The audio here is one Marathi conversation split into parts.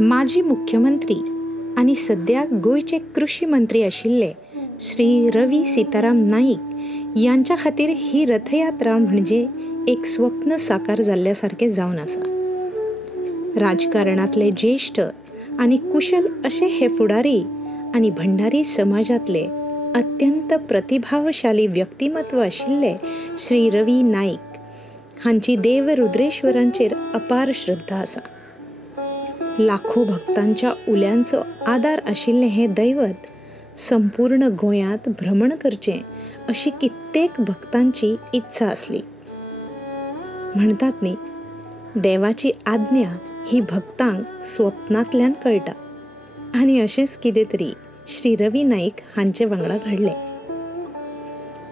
माजी मुख्यमंत्री आणि सध्या गोयचे कृषी मंत्री आशिल्ले श्री रवी सीताराम नाईक यांच्या खातीर ही रथयात्रा म्हणजे एक स्वप्न साकार जाल्ल्यासारखे जावन आसा। राजकारणातले ज्येष्ठ आणि कुशल असे हे फुडारी आणि भंडारी समाजातले अत्यंत प्रतिभावशाली व्यक्तिमत्व आशिल्ले श्री रवी नाईक हांची देव रुद्रेश्वरांचेर अपार श्रद्धा आसा। लाखो भक्तांच्या उल्यांचो आदार आशिल्ले हे दैवत संपूर्ण गोंयांत भ्रमण करचें अशी कित्येक भक्तांची इच्छा आसली। म्हणटात न्ही, देवाची आज्ञा ही भक्तांक स्वप्नांतल्यान कळटा आनी अशेंच कितें तरी श्री रवी नाईक हांचे वांगडा घडलें।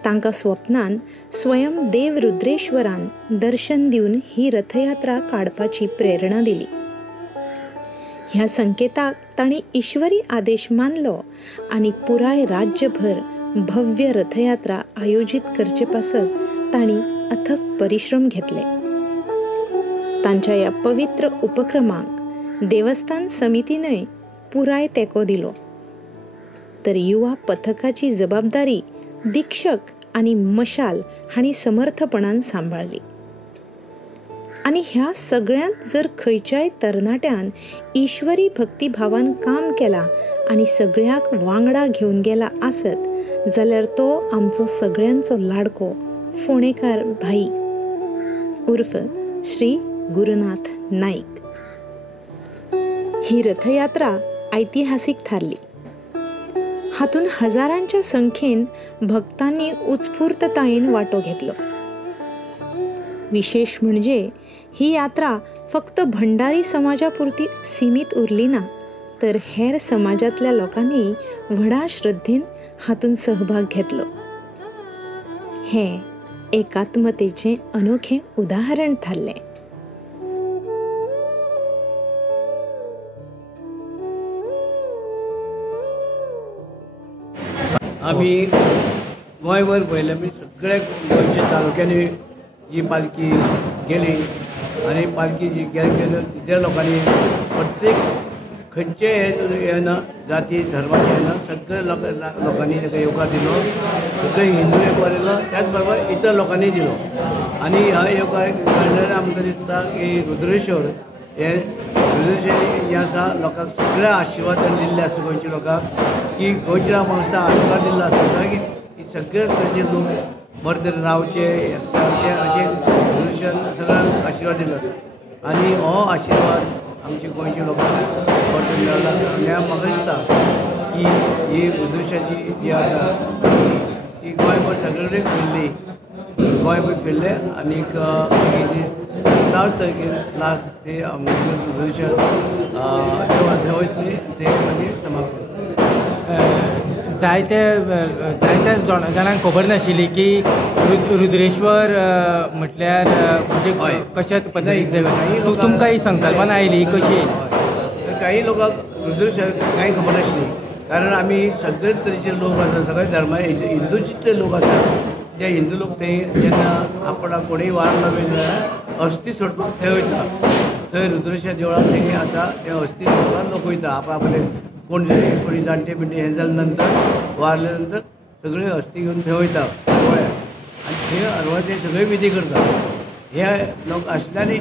तांकां स्वप्नान स्वयं देव रुद्रेश्वरान दर्शन दिवन ही रथयात्रा काडपाची प्रेरणा दिली। ह्या संकेताक तांणी ईश्वरी आदेश मानलो आनी पुराय राज्यभर भव्य रथयात्रा आयोजीत करचे पासत तांणी अथक परिश्रम घेतले। तांच्या ह्या पवित्र उपक्रमाक देवस्थान समितीनय पुराय तेंको दिलो, तर युवा पथकाची जबाबदारी दिक्षक आनी मशाल हांणी समर्थपणान सांबाळली। आनी ह्या सगळ्यांत जर खंयच्याय तरणाट्यान ईश्वरी भक्तिभावान काम केला आनी सगळ्याक वांगडा घेवन गेला आसत जाल्यार तो आमचो सगळ्यांचो लाडको फोंडेकार भाई उर्फ श्री गुरुनाथ नाईक। ही रथयात्रा ऐतिहासीक थारली। हातून हजारांच्या संख्येन भक्तांनी उत्स्फूर्ततायेन वांटो घेतलो। विशेष म्हणजे ही यात्रा फक्त भंडारी समाजापुरती सीमित उरली ना, तर हेर समाजातल्या लोकांनी व्हडा श्रद्धेन हातून सहभाग घेतलो। हे एकात्मतेचे अनोखे उदाहरण थारले। आम्ही गोंयभर पळयलें, आमी सगळ्या गोंयच्या तालुक्यांनी ही पालखी गेली आनी पालखी जी गेले त्या लोकांनी प्रत्येक खंयचे हे ना जाती धर्माचे ना सगळ्या लोकांनी ताका येवकार दिलो। सगळे हिंदू येवकार दिलो, त्याच बरोबर इतर लोकांनी दिलो। आनी ह्या येवकार घडल्यार आमकां दिसता की रुद्रेश्वर हे रुद्रेश्वर जे आसा लोकांक सगळ्या आशिर्वाद दिल्ले आसा गोंयच्या लोकांक, की गोंयच्या मनशां आशिर्वाद दिल्लो आसा की सगळे तरेचे लोक बरे तरेन रावचे अशें रुद्रेश्वर सगळ्यांक आशिर्वाद दिल्लो आसा। आनी हो आशिर्वाद आमच्या गोंयच्या लोकांक बरे तरेन मेळ्ळो आसा। आनी म्हाका दिसता की ही रुद्रेश्वराची जी आसा ही गोंयभर सगळे कडेन फिरली, गोंयभर फिरले आनीक 27 तारखेर लास्ट ते रुद्रेश्वर थंय वयतली ते मागीर समाप्त। जायत्या जाणांक खबर नाशिल्ली की रुद्रेश्वर म्हटल्यार म्हणजे कशा पद्दतीन तुमकां ही संकल्पना आयली कशी? काही लोकांक रुद्रेश्वर कांय खबर नाशिल्ली, कारण आमी सगळे तरेचे लोक आसा, सगळे धर्मा हिंदू जितले लोक आसा जे हिंदू लोक थंय जेन्ना आपणाक कोणूय वारलो बी जाल्यार अस्थी सोडपाक थंय वयता। थंय रुद्रेश्वर देवळान थंय आसा ते अस्थी सोडपाक लोक वयता। आपले कोणी जाणटे बिणटे हे जाले नंतर वारले नंतर सगळे अस्थी घेवन थंय वयता गोंयांत आनी थंय हरवाचे सगळे विधी करता। हे लोक आसल्यानी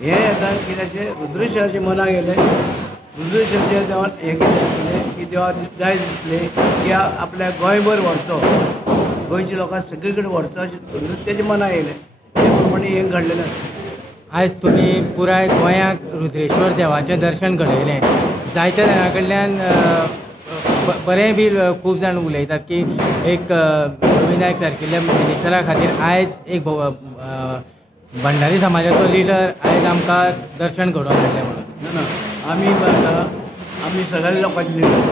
हे येता कित्याचें रुद्रेश्वराचे मनाक गेले, रुद्रेश्वराच्या देवान हें कितें आसलें की देवा जाय दिसलें की आपल्या गोंयभर व्हरचो, गोंयच्या लोकांक सगळे कडेन व्हरचो अशें तेजे मनाक येयलें, ते प्रमाणे हें घडलेलें आसा। आयज तुमी पुराय गोंयांत रुद्रेश्वर देवाचें दर्शन घडयलें। जायत्या जाणां कडल्यान बरें बी खूब जाण उलयतात की एक रवी नायक सारकिल्ल्या मिनिस्टरा खातीर आयज एक भंडारी समाजाचो लिडर आयज आमकां दर्शन घडोवन हाडलें म्हणून। ना आमी आमी सगळ्या लोकांचे लिडर,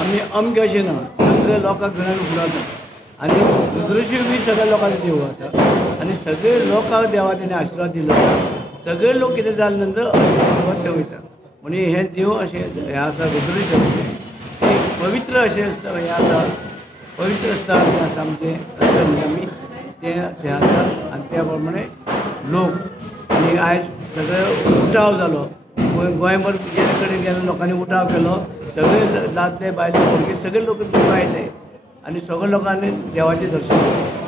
आमी अमके अशें ना, सगळे लोकांक घेवन आमी फुडें वता। आनी रुद्रेश्वर बी सगळ्या लोकांचो देव आसा आनी सगळे लोकांक देवा तेणें आशिर्वाद दिलो आसा। सगळे लोक कितें जाले नंतर अस्थी थंय वयता म्हणजे हे देव अशें हें आसा रुद्रेश्वर एक पवित्र अशें आसता, हें आसा पवित्र स्थान जें आसा आमचें आसता म्हणजे आमी तें आसा आनी त्या प्रमाणे लोक आनी आयज सगळे उठाव जालो गोंयभर जे कडेन गेले लोकांनी उठाव केलो, सगळे दादले बायले भुरगे सगळे लोक तितून आयले आनी सगळ्या लोकांनी देवाचें दर्शन केलें.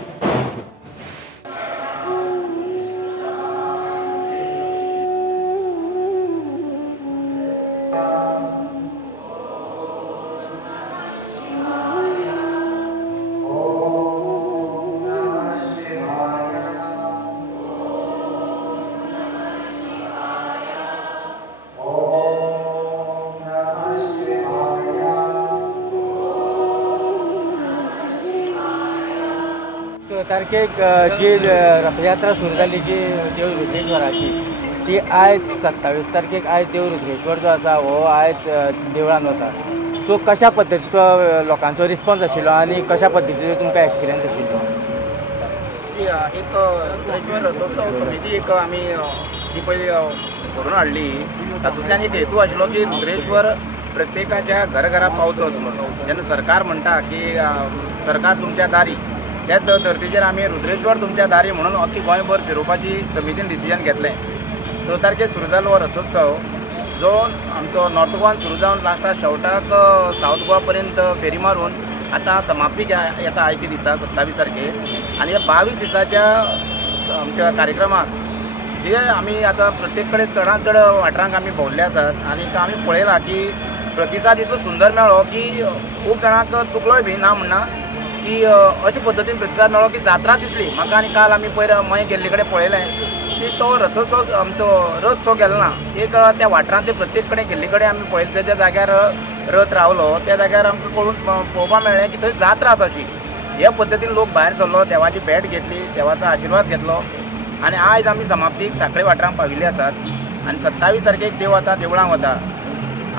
तारखेक जी रथयात्रा सुरू जाल्ली जी देव रुद्रेश्वराची ती आयज 27 तारखेक आयज देव रुद्रेश्वर जो आसा हो आयज देवळान वता. सो कशा पद्दतीचो लोकांचो रिस्पॉन्स आशिल्लो आनी कशा पद्दतीचो तुमकां एक्सपिरियन्स आशिल्लो? एक रुद्रेश्वर रथोत्सव समिती एक आमी ती पयली करून हाडली. तातूंतल्यान एक हेतू आशिल्लो की रुद्रेश्वर प्रत्येकाच्या घरा पावचो असो. जेन्ना सरकार म्हणटा की सरकार तुमच्या दारी, त्याच धर्तीचेर आमी रुद्रेश्वर तुमच्या दारी म्हणून अख्खी गोंयभर फिरोवपाची समितीन डिसिजन घेतलें. 6 तारखेक सुरू जाल्लो हो रथोत्सव जो आमचो नॉर्थ गोवान सुरू जावन लास्टाक शेवटाक सावथ गोवा पर्यंत फेरी मारून आतां समाप्तीक येता आयच्या दिसा 27 तारखेक. आनी ह्या 22 दिसाच्या आमच्या कार्यक्रमाक जे आमी आतां प्रत्येक कडेन चडांत चड वाठारांक आमी भोंवल्ले आसात आनी आमी पळयलां की प्रतिसाद इतलो सुंदर मेळ्ळो की खूब जाणांक चुकलोय बी ना म्हणना की अशे पद्दतीन प्रतिसाद मेळ्ळो की जात्रा दिसली म्हाका. आनी काल आमी पयर मये गेल्ले कडेन पळयलें की तो रथोत्सव आमचो रथ जो गेलो ना एक त्या वाठारांत ते प्रत्येक कडेन गेल्ले कडेन आमी पळयलें ज्या जाग्यार रथ रावलो त्या जाग्यार आमकां कळून पळोवपाक मेळ्ळें की थंय जात्रा आसा अशी. ह्या पद्दतीन लोक भायर सरलो, देवाची भेट घेतली, देवाचो आशिर्वाद घेतलो आनी आयज आमी समाप्तीक सांखळे वाठारांत पाविल्ले आसात. आनी 27 तारखेक देव आतां देवळां वता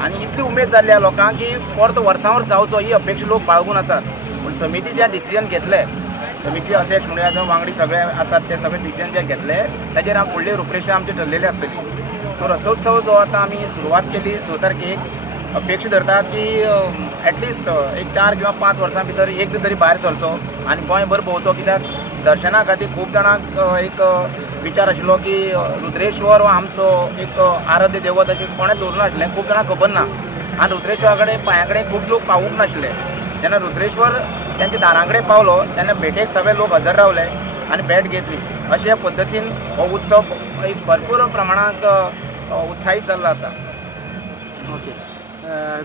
आनी इतली उमेद जाल्ली लोकांक की परत वर्सां वर्स जावचो ही अपेक्षा लोक बाळगून आसात. पूण समिती जे डिसिजन घेतले, समिती अध्यक्ष म्हणून जावं वांगडी सगळे आसात ते सगळे डिसिजन जे घेतले ताचेर फुडली रूपरेषा आमची ठरलेली आसतली. सो रथोत्सव जो आतां आमी सुरवात केली 6 तारखेक अपेक्षा धरतात की एटलिस्ट एक 4 किंवा 5 वर्सां भितर एकदां तरी भायर सरचो आनी गोंयभर भोंवचो. कित्याक दर्शना खातीर खूब जाणांक एक विचार आशिल्लो की रुद्रेश्वर हो आमचो एक आराध्य देवत अशें कोणें दवरूं नाशिल्लें, खूब जाणांक खबर ना. आनी रुद्रेश्वरा कडेन पांया कडेन खूब लोक पावूंक नाशिल्ले. जेन्ना रुद्रेश्वर त्यांच्या दारां कडेन पावलो तेन्ना भेटेक सगळे लोक हजर रावले आनी भेट घेतली. अशे पद्दतीन हो उत्सव एक भरपूर प्रमाणांत उत्साहीत जाल्लो आसा. ओके.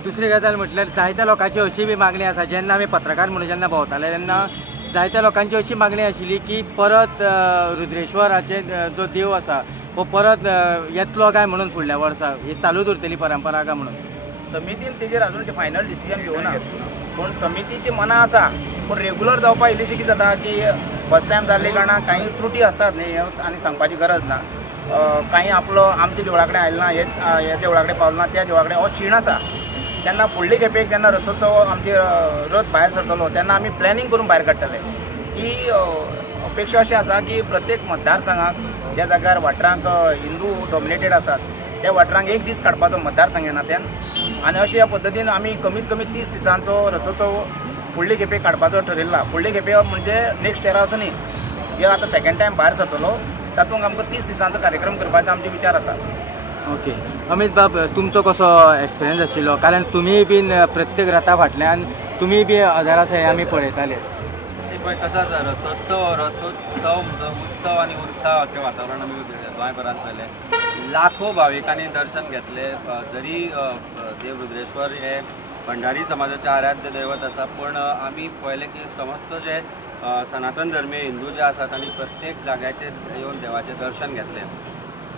दुसरी गजाल म्हटल्यार जायत्या लोकांची अशी बी मागणी आसा. जेन्ना आमी पत्रकार म्हणून जेन्ना भोंवताले तेन्ना जायत्या लोकांची अशी मागणी आशिल्ली की परत रुद्रेश्वराचे जो देव आसा हो परत येतलो काय म्हणून फुडल्या वर्सा ही चालूच उरतली परंपरा काय म्हणून. समितीन तेजेर अजून फायनल डिसिजन घेवना पूण समितीची मनां आसा. पूण रेगुलर जावपाक इल्लीशी कितें जाता की फर्स्ट टायम जाल्ले कारणान कांय त्रुटी आसतात न्ही आनी सांगपाची गरज ना. कांय आपलो आमच्या देवळा कडेन आयलो ना, हे देवळा कडेन पावलो ना, त्या देवळा कडेन हो शीण आसा. तेन्ना फुडले खेपेक जेन्ना रथोत्सव आमचे रथ भायर सरतलो तेन्ना आमी प्लॅनिंग करून भायर काडटले. ही अपेक्षा अशी आसा की प्रत्येक मतदारसंघाक ज्या जाग्यार वाठारांक हिंदू डॉमिनेटेड आसात त्या वाठारांक एक दीस काडपाचो मतदारसंघ नात्यान. आनी अशे ह्या पद्दतीन आमी कमीत कमी 30 दिसांचो रथोत्सव फुडले खेपे काडपाचो ठरयला. फुडले खेपे म्हणजे नेक्स्ट इयरा असो न्ही, हे आतां सेकंड टायम भायर सरतलो तातूंत आमकां 30 दिसांचो कार्यक्रम करपाचो आमचे विचार आसा. ओके. अमित बाब, तुमचो कसो एक्सपिरियन्स आशिल्लो? कारण तुमी बीन प्रत्येक रथा फाटल्यान तुमी बी हजारा सय आमी पळयताले. पळय कसो आसा रथोत्सव उत्सव आनी उत्साहाचें वातावरण आमी गोंयभरांत पळयलें. लाखो भाविकांनी दर्शन घेतले. जरी देव रुद्रेश्वर हे भंडारी समाजाचे आराध्य दैवत आसा पूण आमी पळयलें की समस्त जे सनातन धर्मीय हिंदू जे आसात आनी प्रत्येक जाग्याचेर येवन देवाचें दर्शन घेतलें.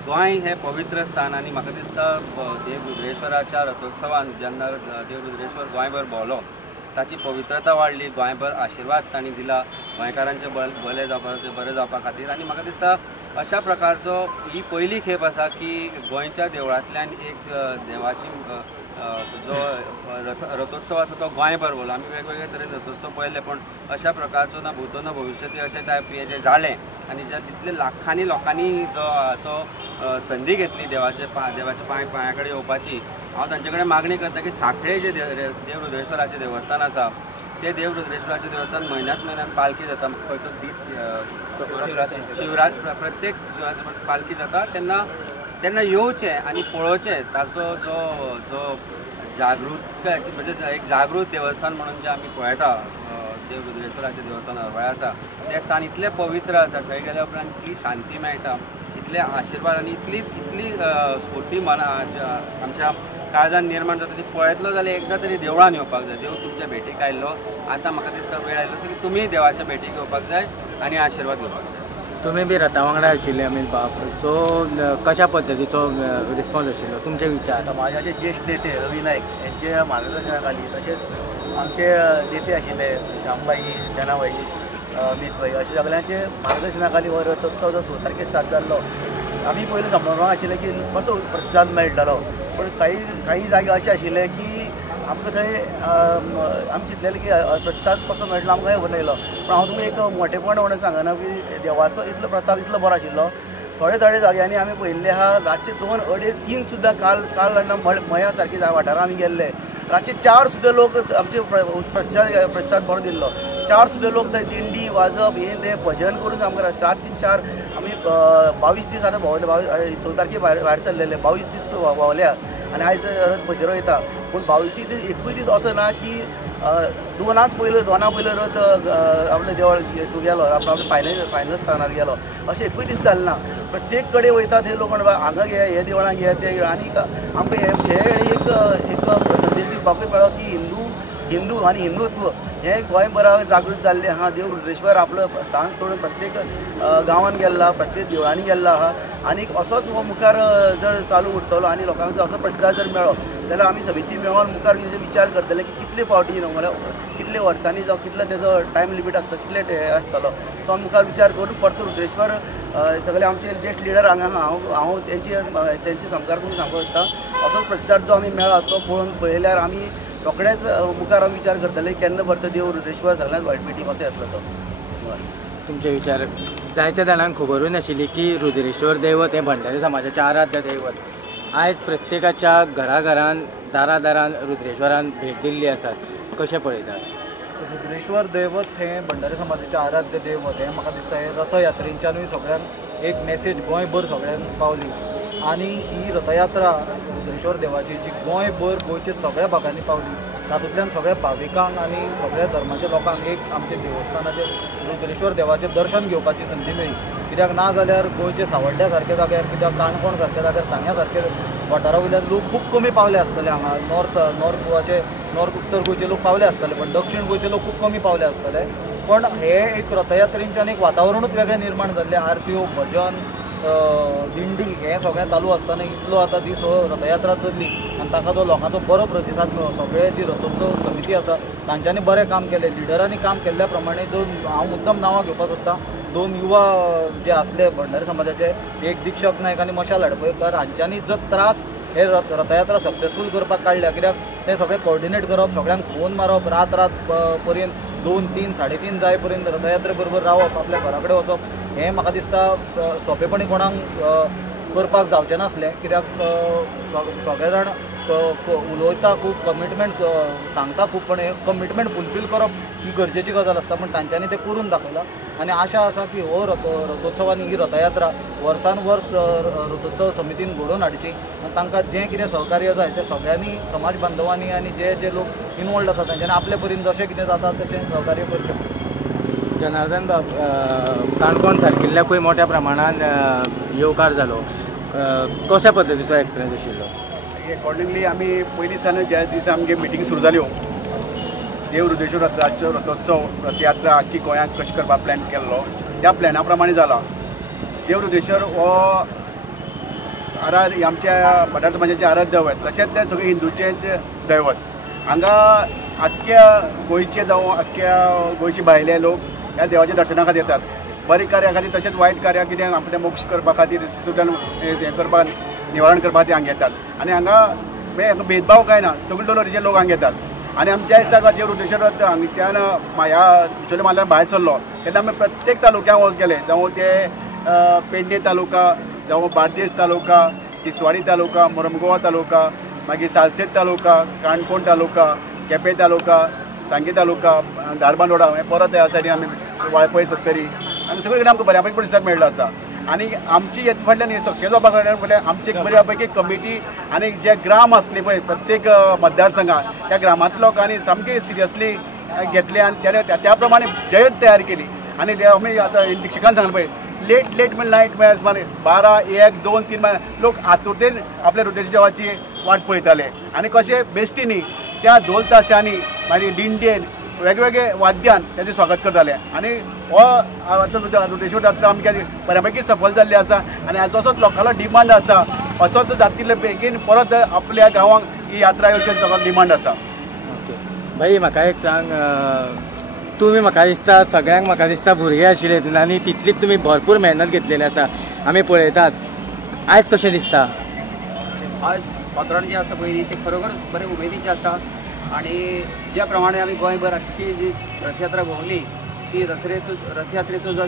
गोंय हे पवित्र स्थान आनी म्हाका दिसता देव रुद्रेश्वराच्या रथोत्सवान जेन्ना देव रुद्रेश्वर गोंयभर भोंवलो ताची पवित्रता वाडली. गोंयभर आशिर्वाद तांणी दिला गोंयकारांचे बरें जावपा खातीर. आनी म्हाका दिसता अशा प्रकारचो ही पयली खेप आसा की गोंयच्या देवळांतल्यान एक देवाची जो रथोत्सव आसा तो गोंयभर भोंवलो. आमी वेगवेगळे तरेन रथोत्सव पळयले पूण अशा प्रकारचो ना भुतो ना भविष्यती अशें टायप हे जे जालें आनी जे तितले लाखांनी लोकांनी जो असो संदी घेतली देवाचे पांया कडेन येवपाची. हांव तांचे कडेन मागणी करता की सांखळे जे देव रुद्रेश्वराचें देवस्थान आसा ते देव रुद्रेश्वराचें देवस्थान म्हयन्यान पालखी जाता. खंयचो दीस शिवरात्री प्रत्येक शिवरात्री पालखी जाता तेन्ना तेन्ना येवचें आनी पळोवचें ताचो जो जो जागृत म्हणजे एक जागृत देवस्थान म्हणून जे आमी पळयता देव रुद्रेश्वराचें देवस्थान हरवळे आसा तें स्थान इतलें पवित्र आसा, थंय गेल्या उपरांत इतली शांती मेळटा, इतले आशिर्वाद आनी इतली स्फूर्ती मना आमच्या काळजान निर्माण जाता ती पळयतलो जाल्यार एकदां तरी देवळान येवपाक जाय. देव तुमच्या भेटीक आयिल्लो, आतां म्हाका दिसता वेळ आयिल्लो आसा की तुमी देवाच्या भेटीक येवपाक जाय आनी आशिर्वाद घेवपाक जाय. तुम्ही बी रथा वांगडा आशिल्ले अमीत बाब, सो कशा पद्दतीचो रिस्पॉन्स आशिल्लो, तुमचे विचार? समाजाचे ज्येष्ठ नेते रवी नाईक यांच्या मार्गदर्शनाखाली तसेच आमचे नेते आशिल्ले श्यामबाई, जनाबाई, अमितबाई अशा सगळ्यांचे मार्गदर्शनाखाली हो रथोत्सव जो 6 तारखेक स्टार्ट जाल्लो. आमी पयलीं समजूंक आशिल्लें की कसो प्रतिसाद मेळटलो, पण काही जागे अशे आशिल्ले की आमकां थंय आमी चिंतलेलें की प्रतिसाद कसो मेळटलो आमकां खबर नाशिल्लो. पण हांव तुमकां एक मोठेपण म्हणून सांगना की देवाचो इतलो प्रताप इतलो बरो आशिल्लो. थोडे जाग्यांनी आमी पळयल्ले आहा रातचे 2, 2:30, 3 सुद्दां काल मया सारके वाठारांत आमी गेल्ले, रातचे 4 सुद्दां लोक आमचे प्रतिसाद बरो दिल्लो. 4 सुद्दां लोक थंय दिंडी वाजप हें तें भजन करून आमकां रात 3-4 आमी 22 दीस आतां भोंवले. 6 तारखेक भायर सरलेले, 22 दीस भोंवल्या आनी आयज रथ भजरो येता. पूण 22 दीस एकूय दीस असो ना की 2 पयलीं रथ आपले देवळ तूं गेलो, आपल्या फायनल स्थानार गेलो, अशें एकूय दीस जालें ना. प्रत्येक कडेन वयता थंय लोक हांगा घे, हे देवळान घे, ते आनी आमकां एक संदेश दिवपाकूय मेळ्ळो की हिंदू आनी हिंदुत्व हें गोंयभराक जागृत जाल्लें आहा. देव रुद्रेश्वर आपलं स्थान सोडून प्रत्येक गांवांत गेल्ला, प्रत्येक देवळांनी गेल्ला आहा. आनी असोच हो मुखार जर चालू उरतलो आनी लोकांक जर असो प्रतिसाद जर मेळ्ळो जाल्यार आमी समिती मेळोन मुखार विचार करतले की कितले फावटी म्हळ्यार कितले वर्सांनी जावं कितलो तेजो टायम लिमीट आसता, कितले हे आसतलो तो मुखार विचार करून परतो रुद्रेश्वर सगळे आमचे ज्येश्ठ लिडर हांगा हांव तेंचे संस्कार करून सांगूंक सोदता. असोच प्रतिसाद जो आमी मेळ्ळा तो पळयल्यार आमी रोखडेच मुखार विचार करतले केन्ना परतो देव रुद्रेश्वर सगळ्यांत वायट भेटी कसो येतलो तो. तुमचे विचार? जायत्या जाणांक खबरूय नाशिल्ली की रुद्रेश्वर दैवत हें भंडारी समाजाचें आराध्य दैवत. आयज प्रत्येकाच्या घराघरान दारान रुद्रेश्वरान भेट दिल्ली आसात, कशें पळयतात? रुद्रेश्वर दैवत हें भंडारी समाजाचें आराध्य दैवत हें म्हाका दिसता हें रथयात्रेंच्यानूय सगळ्यांक एक मेसेज गोंयभर सगळ्यांक पावली. आनी ही रथयात्रा रुद्रेश्वर देवाची जी गोंयभर गोंयच्या सगळ्या भागांनी पावली, तातूंतल्यान सगळ्या भाविकांक आनी सगळ्या धर्माच्या लोकांक एक आमच्या देवस्थानाचें रुद्रेश्वर देवाचें दर्शन घेवपाची संदी मेळ्ळी. कित्याक ना जाल्यार गोंयचे सावड्ड्या सारक्या जाग्यार कित्याक काणकोण सारक्या जाग्यार सांग्या सारके वाठारा वयल्यान लोक खूब कमी पावले आसतले. हांगा नॉर्थ उत्तर गोंयचे लोक पावले आसतले, पण दक्षिण गोंयचे लोक खूब कमी पावले आसतले. पण हे एक रथयात्रेंच्यान एक वातावरणूच वेगळें निर्माण जाल्लें. आरत्यो, भजन, दिंडी हें सगळें चालू आसतना इतलो आतां दीस हो रथयात्रा चल्ली आनी ताका जो लोकांचो बरो प्रतिसाद मेळ्ळो. सगळे जी रथोत्सव समिती आसा तांच्यांनी बरें काम केलें, लिडरांनी काम केल्ल्या प्रमाणे हांव मुद्दम नांवां घेवपाक सोदतां. 2 युवा जे आसले भंडारी समाजाचे, एक दिक्षक नायक आनी मशाल हडपयकर, हांच्यांनी जो त्रास हे रथयात्रा सक्सेसफूल करपाक काडल्या. कित्याक ते सगळें कोऑर्डिनेट करप, सगळ्यांक फोन मारप, रात पर्यंत 2, 3, 3:30 जाय पर्यंत रथयात्रे बरोबर रावप, आपल्या घरा कडेन वचप, हें म्हाका दिसता सोंपेपणी कोणाक करपाक जावचें नासलें. कित्याक सगळे जाण उलोवता खूब, कमिटमेंट सांगता खूब, पण हें कमिटमेंट फुलफील करप ही गरजेची गजाल आसता. पण तांच्यांनी तें करून दाखयलां आनी आशा आसा की हो रथोत्सवांनी ही रथयात्रा वर्सान वर्स रथोत्सव समितीन घडोवन हाडची आनी तांकां जें कितें सहकार्य जाय तें सगळ्यांनी समाज बांधवांनी आनी जे लोक इनवॉल्ड आसा तांच्यांनी आपले परीन जशें कितें जाता तशें सहकार्य करचें. जनार्दन बाब, काणकोण सारकिल्ल्याकूय मोठ्या प्रमाणान येवकार जालो, कशा पद्दतीचो एक्सपिरियन्स आशिल्लो? अकॉर्डिंगली आमी पयलीं सान ज्या दिसा आमगे मिटींग सुरू जाल्यो देव रुद्रेश्वर रथोत्सव रथयात्रा आख्खी गोंयांत कशें करपाक प्लॅन केल्लो त्या प्लॅना प्रमाणे जाला. देव रुद्रेश्वर हो आमच्या भंडारी समाजाचें आराध्य दैवत, तशेंच तें सगळें हिंदूचेंच दैवत. हांगा आख्ख्या गोंयचे जावं आख्ख्या गोंयचे भायले लोक ह्या देवाच्या दर्शना खातीर येतात. बरे कार्या खातीर तशेंच वायट कार्या कितें आपलें मोक्ष करपा खातीर तितूंतल्यान हें करपाक निवारण करपा खातीर हांगा येतात. आनी हांगा भेदभाव कांय ना, सगळे डोलरीचे लोक हांगा येतात. आनी आमी ज्या दिसा देव रुद्रेश्वर हांगाच्यान ह्या बिचोले मारल्यान भायर सरलो तेन्ना आमी प्रत्येक तालुक्यांत वच गेले, जावं ते पेडणे तालुका, जावं बार्देस तालुका, तिसवाडी तालुका, मुरमगांव तालुका, मागीर सालसेत तालुका, काणकोण तालुका, केपें तालुका, सांगी तालुका, धारबांदोडा, परत ह्या सायडीन आमी वाळपय सत्तरी आनी सगळे कडेन आमकां बऱ्यापैकी प्रतिसाद मेळ्ळो आसा. आणि आमची हे फाटल्यान सक्सेस जावपा कडल्यान म्हटल्यार आमची एक बऱ्या पैकी कमिटी आणि जे ग्राम असले पळय प्रत्येक मतदारसंघात त्या ग्रामांतल्या लोकांनी सामकी सिरियसली घेतले आणि त्या प्रमाणे जयंत तयार केली आणि आमी आतां शिक्षकान सांगलें पळय लेट म्हणजे नाईट मॅच माने 12, 1, 2, 3 लोक आतुरतेन आपल्या रुद्रेश देवाची वाट पळयताले आणि कशे बेश्टींनी त्या ढोल ताशांनी मागीर दिंडेन वेगवेगळे वाद्यान त्याचे स्वागत करताले आणि हो रुद्रेश्वर जात्रा आमकां बऱ्यापैकी सफल जाल्ली आसा आणि हाचो असोच लोकांलो डिमांड आसा असोच जातिल्ले बेगीन परत आपल्या गांवांक ही यात्रा येवची डिमांड आसा. भाई म्हाका एक सांग, तुमी म्हाका दिसता सगळ्यांक म्हाका दिसता भुरगे आशिल्ले आनी तितलीच तुमी भरपूर मेहनत घेतलेली आसा आमी पळयतात. आयज कशें दिसता? आज वातावरण जे आसा पळय ते खरोखर बरें उमेदीचें आसा आणि ज्या प्रमाणे आमी गोंयभर आख्खी जी रथयात्रा भोंवली ती रथयात्रेचो जो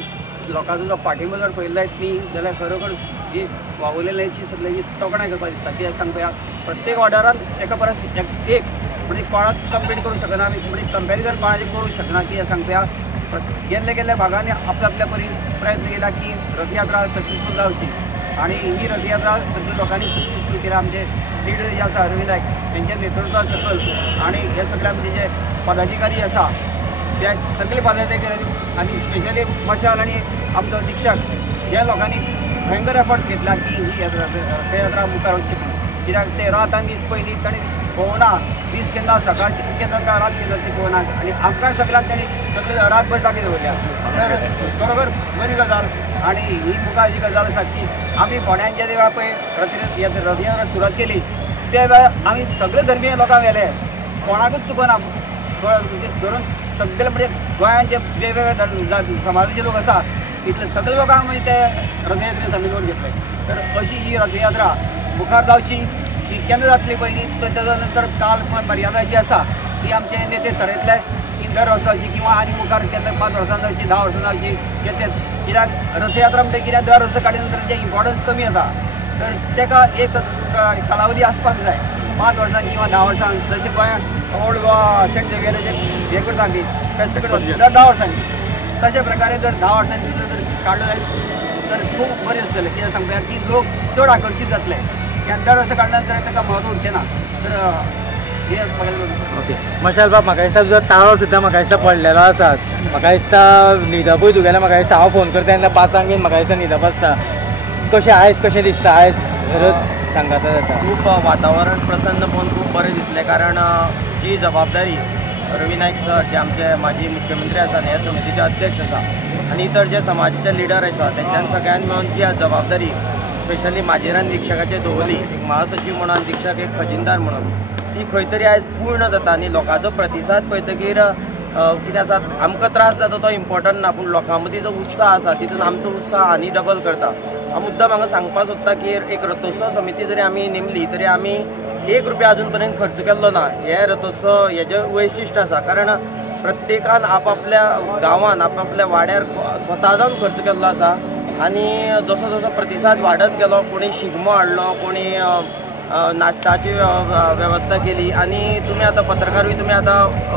लोकांचो जो पाठिंबो जर पळयलो जायत न्ही जाल्यार खरोखर ही वावुरलेल्यांची सगळ्यांची तोखणाय करपाक दिसता. कित्याक सांगपया प्रत्येक वाठारांत एका परस एक म्हणजे कोणाक कंपेट करूंक शकना आमी, म्हणजे कंपेरिजन कोणाचें करूंक शकना. कित्याक सांगपया गेल्ल्या भागांनी आपल्या परी प्रयत्न केला की रथयात्रा सक्सेसफूल जावची आणि ही रथयात्रा सगळ्या लोकांनी सक्सेसफूल केला. आमचे लिडर जे आसा अरविंद नायक त्यांच्या नेतृत्वा सकल आणि हे सगळे आमचे जे पदाधिकारी आसा ते सगळे पदाधिकारी आणि स्पेशली मशाल आणि आमचो दिक्षक ह्या लोकांनी भयंकर एफर्ट्स घेतला की ही रथयात्रा मुखार वचची म्हणून. कित्याक ते रात आनी दीस पयलीं तांणी भोंवना दीस केन्ना सकाळची केन्ना रात केन्ना ती भोंवना आणि आमकां सगळ्यांक तांणी सगळे रातभर जागे दवरल्या. तर खरोखर बरी गजाल आणि ही मुखार जी गजाल आसा की आमी फोंड्यान जे वेळा पळय रथयात्रा सुरवात केली त्या वेळा आमी सगळे धर्मीय लोकांक व्हेले, कोणाकूच चुकोना धरून सगळे म्हणजे गोंयांत जे वेगवेगळे समाजाचे लोक आसा तितले सगळे लोकांक म्हणजे ते रथयात्रेन सामील घेतले. तर अशी ही रथयात्रा मुखार जावची ही केन्ना जातली पयलीं तर तेच्या नंतर काल मर्यादा जी आसा ती आमचे नेते थरयतले की दर वर्साची किंवा आनी मुखार केन्ना 5 वर्सां जावची 10 वर्सां जावची घेतले. कित्याक रथयात्रा म्हणजे कित्याक दर वर्सा काडले नंतर तें इम्पॉर्टन्स कमी येता. तर ताका एक कालावधी आसपाक जाय 5 वर्सां किंवा 10 वर्सां. जशें गोंयांत ओल्ड गोवा सेंट झेवियराचें हे करता आमी फेस्त करता दर 10 वर्सांनी तशा प्रकारे जर 10 वर्सांनी जर काडलो जायत तर खूब बरें आसतलें. कित्याक सांगपया की लोक चड आकर्शीत जातले कित्याक दर वर्सा काडल्या नंतर ताका म्हत्व उरचें ना. तर हे ओके मशाल बाब म्हाका दिसता तुजो ताळो सुद्दां म्हाका दिसता पडलेलो आसा. म्हाका दिसता न्हिदपूय तुगेलें म्हाका दिसता हांव फोन करता तेन्ना 5 बीन म्हाका दिसता न्हिदप आसता. कशें आयज कशें दिसता? आयज रथ सांगाता जाता खूप वातावरण प्रसन्न पळोवन खूप बरें दिसलें. कारण जी जबाबदारी रवी नायक सर जे आमचे माजी मुख्यमंत्री आसा ह्या समितीचे अध्यक्ष आसा आणि इतर जे समाजाचे लिडर आसा तेंच्यान सगळ्यांनी मेळून जी जबाबदारी स्पेशली माजेरान दिक्षकाचे दवरली, एक महासचिव म्हणून दिक्षक एक खजिनदार म्हणून ती खंय तरी आयज पूर्ण जाता आणि लोकांचो प्रतिसाद पळयतकीर कितें आसा आमकां त्रास जाता तो इम्पॉर्टंट ना पूण लोकां मदीं जो उत्साह आसा तितून आमचो उत्साह आनी डबल करता. हांव मुद्दाम हांगा सांगपाक सोदता की एक रथोत्सव समिती जरी आमी नेमली तरी आमी 1 रुपया अजून पर्यंत खर्च केल्लो ना. हे रथोत्सव हेजें वैशिश्ट आसा कारण प्रत्येकान आपापल्या गांवांत आपापल्या वाड्यार स्वता जावन खर्च केल्लो आसा आणि जसो जसो प्रतिसाद वाडत गेलो कोणी शिगमो हाडलो कोणी नाश्ताची वेवस्था केली आणि तुम्ही आता पत्रकारूय तुम्ही आता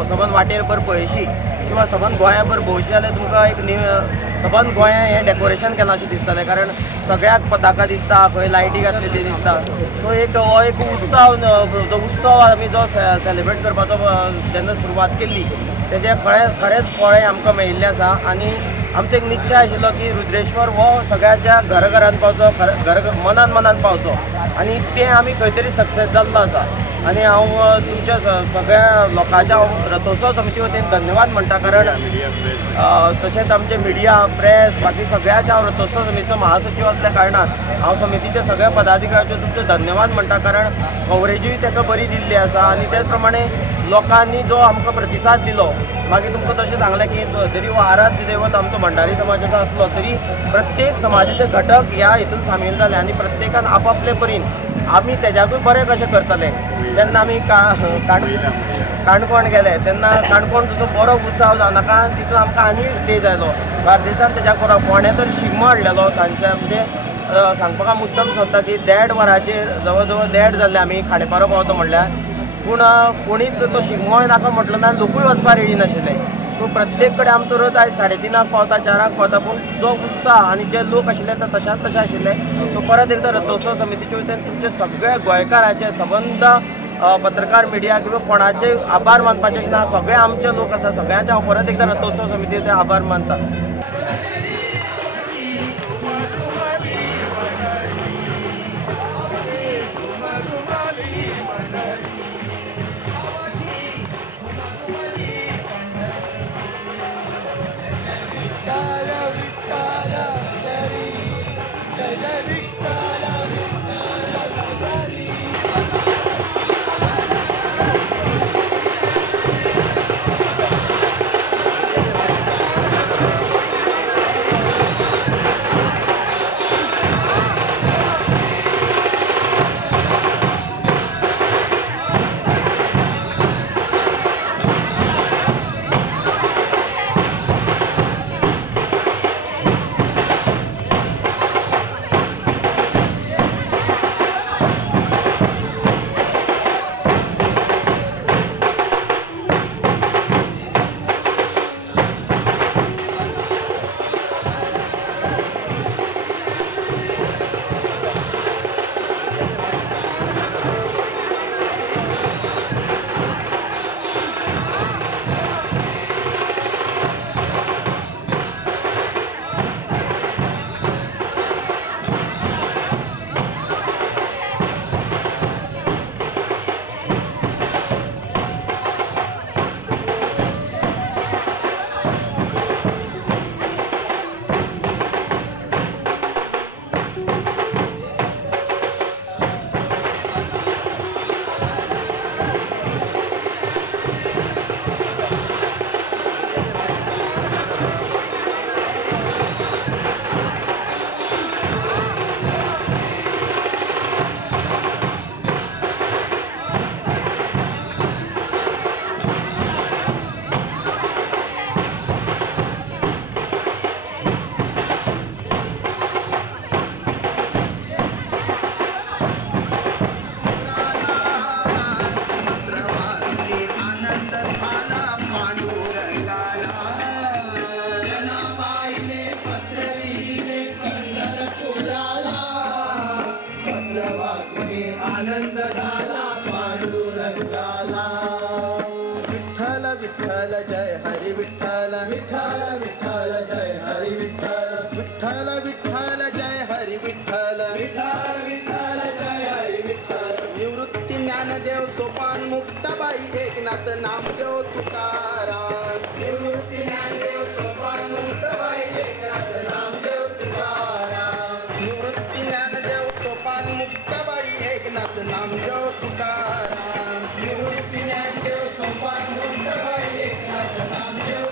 सबंद वाटेर भर पळयशी किंवा सबंद गोंया भर भोंवशी जाल्यार तुमकां एक सबंद गोंया हें डेकोरेशन केलां अशें दिसतालें कारण सगळ्याक पताका दिसता खंय लायटी घातलेली दिसता. सो हो एक उत्सव जो उत्सव आमी जो सेलिब्रेट करपाचो जेन्ना सुरवात केल्ली तेजें खरेंच फळें आमकां मेळिल्लें आसा आणि आमचो एक निश्चय आशिल्लो की रुद्रेश्वर हो सगळ्याच्या घराघरांत पावचो मनान पावचो आणि तें आमी खंय तरी सक्सेस जाल्लो आसा. आणि हांव तुमच्या सगळ्या लोकांच्या रथोत्सव समिती वतीन धन्यवाद म्हणटा कारण तशेंच आमचे मिडिया प्रेस बाकी सगळ्याच्या हांव रथोत्सव समितीचो महासचिव असल्या कारणान हांव समितीचे सगळ्या पदाधिकाऱ्यांचे तुमचे धन्यवाद म्हणटा कारण कवरेजूय ताका बरी दिल्ली आसा आणि त्याच प्रमाणे लोकांनी जो आमकां प्रतिसाद दिलो. मागीर तुमकां तशें सांगलें की जरी हो आराध्य दैवत आमचो भंडारी समाजाचो आसलो तरी प्रत्येक समाजाचे घटक ह्या हितून सामील जाले आणि प्रत्येकान आपापले परीन आमी तेज्याकूय बरें कशें करतले. जेन्ना आमी काणकोण गेले तेन्ना काणकोण जसो बरो उत्सव जावनाका तितून आमकां आनी तेज आयलो. बार्देसान तेज्या परस फोंड्या तर शिगमो हाडलेलो सांजचे म्हणजे सांगपाक मुद्दम सोदता की 1.5 वरांचेर जवळ जवळ 1.5 जाल्ले आमी खांडेपारो पावतो म्हणल्यार पूण कोणीच तो शिगमोय नाका म्हटलो ना लोकूय वचपाक रेडी नाशिल्ले. सो प्रत्येक कडेन आमचो रथ आयज 3:30 पावता 4 पावता पूण जो उत्साह आनी जे लोक आशिल्ले ते तशे आशिल्ले. सो परत एकदा रथोत्सव समितीचे वतीन तुमचे सगळे गोंयकारांचे सबंद पत्रकार मिडिया किंवा कोणाचे आभार मानपाचे ना. सगळे आमचे लोक आसा सगळ्यांचे हांव परत एकदा रथोत्सव समितीचे आभार मानता. ज्ञानदेव सोपान मुक्ताबाई एकनाथ नामदेव तुकाराम. निवृत्ती ज्ञानदेव सोपान मुक्ताबाई एकनाथ नामदेव तुकाराम. निवृत्ती ज्ञानदेव सोपान मुक्ताबाई एकनाथ नामदेव तुकाराम. निवृत्ती ज्ञानदेव सोपान मुक्ताबाई एकनाथ नामदेव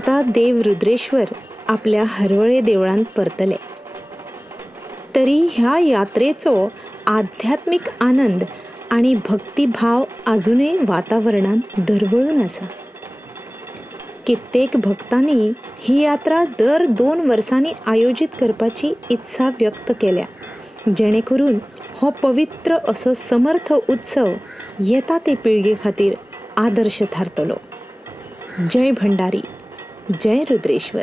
आता देव रुद्रेश्वर आपल्या हरवळे देवळांत परतले. तरी ह्या यात्रेचो आध्यात्मिक आनंद आणि भक्तिभाव अजूनही वातावरणात दरवळून आसा. कित्येक भक्तांनी ही यात्रा दर 2 वर्सांनी आयोजित करपाची इत्सा व्यक्त केल्या, जेणे करून हो पवित्र असो समर्थ उत्सव येता ते पिळगे खातीर आदर्श थारतलो. जय भंडारी, जय रुद्रेश्वर.